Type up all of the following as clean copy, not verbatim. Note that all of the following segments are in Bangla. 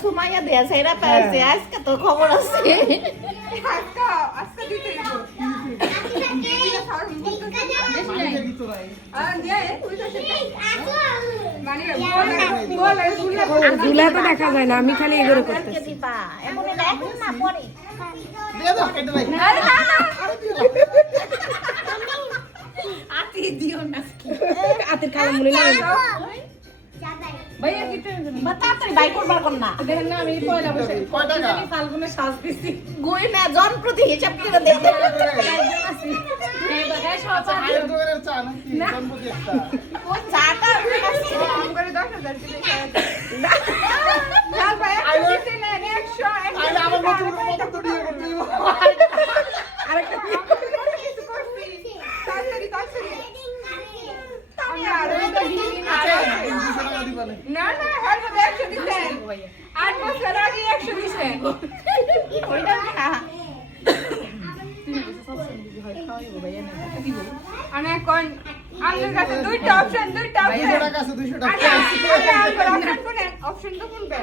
সুমাইয়া দেয়া সাইরা পাইছে আজকে তোর খবর আছে আজকে দিতে দিব দুলা তো দেখা যায় না আমি খালি এগুলো করতেছি দিবা এমন এখন না পরে দিয়ে দাও কেটে ভাই আতি দিও না হাতের খালা মুড়ি লাগে ভাইয়া কিতে বাতাতাই বাই করবার কোন না দেখেন না আমি পয়লা বসে কয় টাকা ফাল্গুনে সাজ দিছি গই না জন প্রতি হিসাব করে দে দে এই বাগায় সব আয়ের দোকানের চা নাকি জন্মদি একটা ও চাটা আম করে 10,000 দিলে না ভাই দিতে না 100 আইলে আমার মতো কত দিয়ে করতে দিব আরেকটা কিছু করছি তাড়াতাড়ি আমি আরো একটা দিন আচ্ছা 200 টাকা দিবা না না না হয়তো 100 দিতেন 8 বছর আগে 100 দিতেন ওইটা না আমি এখন আপনার কাছে দুইটা অপশন 200 টাকা আছে 200 টাকা অপশন তো কোনটা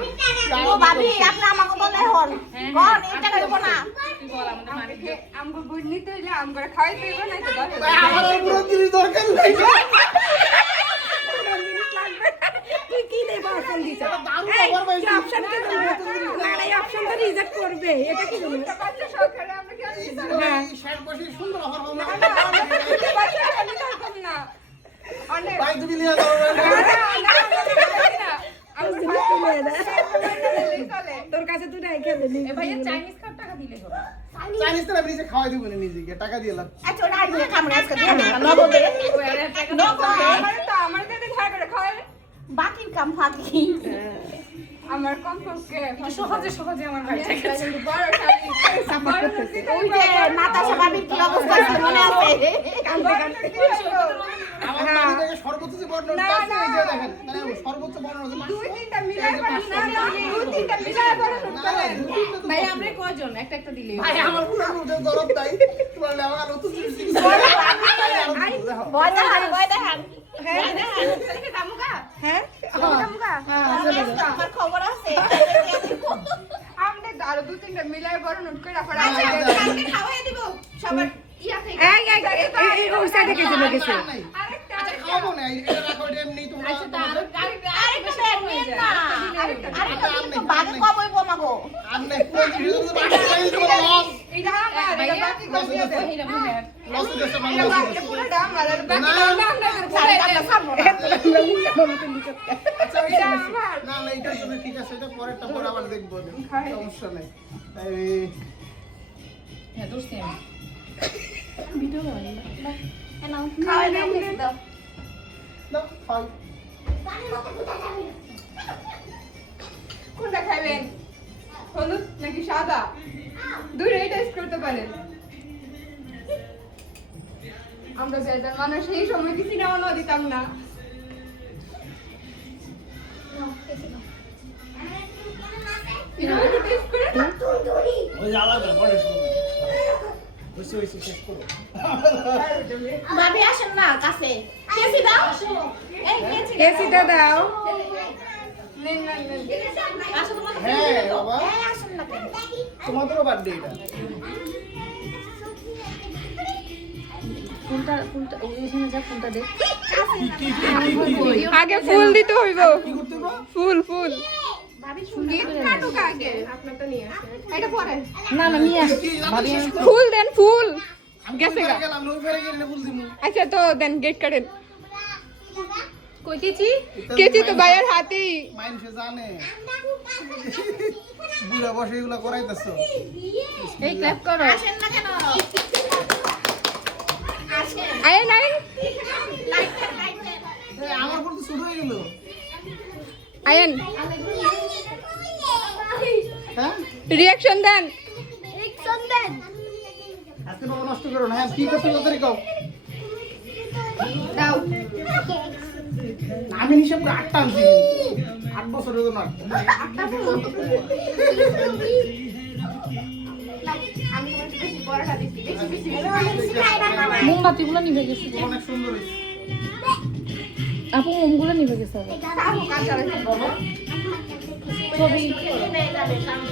ও ভাবি আপনি আমাকে বলে হন কোন এটা করব না আমগো বুঝ নিতে হইলে আমগো খাইতে হইবে না তো আমার পুরো জিনিস দরকার নাই তুই কি নেবা অপশন দিছ দারুণ খবর পাইছি অপশন কে দেবে না এই অপশনটা রিজেক্ট করবে এটা কি দেবে বাচ্চা সরকারে আমরা কি আমি হ্যাঁ শেষ বসে সুন্দর অফার হবে বাচ্চা খালি থাকতাম না অনেক ভাই তুমি নিয়ে যাও তোর কাছে তুই রেখে দে ভাইয়া চাইনিজ খাবার টাকা দিলে হবে চাইনিজ তো আমি নিজে খাওয়াই দিব না নিজেকে টাকা দিয়ে লাভ আচ্ছা ওটা আইলে খামরে আজকে দিয়ে না নগদে আমার দিদি খাই করে খায় বাকির কাম ফাঁকি আমার কমপক্ষে সহজে আমার ভাই বড় শাড়ি ওই যে নাতাশা ভাবির কি অবস্থা আছে মনে আছে আমার বাড়ি থেকে সর্বোচ্চ যে বর্ণনা আছে এই যে দেখেন মানে সর্বোচ্চ বর্ণনা আছে দুই তিনটা মিলাই করেন না দুই তিনটা মিলাই করেন ভাই আমরা কয়জন একটা একটা দিলে ভাই আমার পুরো রুটে দরদ তাই তোমার লেওয়া নতুন জিনিস ভয় দেখান হ্যাঁ হ্যাঁ আমার খবর আছে আমাদের আরো দুই তিনটা মিলাই বড় নোট করে রাখা কালকে খাওয়াই দিব সবার ইয়া থেকে এই ওই সাইডে গেছে গেছে আরেকটা আচ্ছা খাবো না এটা রাখো এটা এমনি তোমরা আরেকটা ব্যাগ নিয়েন না আরেকটা কিন্তু বাকি কম হইব আমাগো আর নাই পুরো জিনিস তো বাকি নাই তোমার লস এটা আমার এটা বাকি কম দিয়ে দে লস দিছে মানে এটা বাকি পুরোটা আমার আর বাকি আমরা সাড়ে সামনে আচ্ছা এটা আমার না না এটা তুমি ঠিক আছে এটা পরেরটা পরে আবার দেখবো সমস্যা নাই এই হ্যাঁ দোস্ত খাওয়াই দাও দাও না খাই কোনটা খাবেন হলুদ নাকি সাদা দুইটাই টেস্ট করতে পারেন আমরা বেজার মানুষ সেই সময় কিছু নেওয়া দিতাম না এটা টেস্ট করে না ওই আলাদা পরে শুনো ওইসে শেষ করো ভাবি আসেন না কাছে কেসি দাও এই কেসি এসিটা দাও নেন নেন নেন আসো তোমার হ্যাঁ বাবা এই আসেন না কেন তোমাদেরও বার্থডে এটা আগে ফুল দিতে হইব কি করতে গো ফুল ফুল ভাবি গিফট কাটুক আগে আপনারটা নিয়ে আসেন এটা পরে না নিয়ে আস ফুল দেন ফুল গেছে গেলাম নই ফেরে গেলে বল দিমু আচ্ছা তো দেন গেট কাটেন কই কেছি কেচি তো ভাইয়ের হাতেই মাইনসে জানে বুড়া বসে এগুলা করাইতেছো এই ক্ল্যাপ করো আসেন না কেন আসেন আয় নাই লাইট লাইট আমার পুরো শুরু হয়ে গেল আয়েন হ্যাঁ রিঅ্যাকশন দেন রিকশন দেন আজকে বাবা নষ্ট করো না হ্যাঁ কি করতে তাড়াতাড়ি কও দাও আমি হিসাব করে 8টা আনছি 8 বছরের জন্য 8টা আমি বেশি বড়টা দিচ্ছি বেশি মোমবাতিগুলো নিভে গেছে অনেক সুন্দর হয়েছে আপু মোমগুলো নিবে গেছে আবার। খাবো কাঁচা রেখে বাবা ছবি নিয়ে যাবে কারণ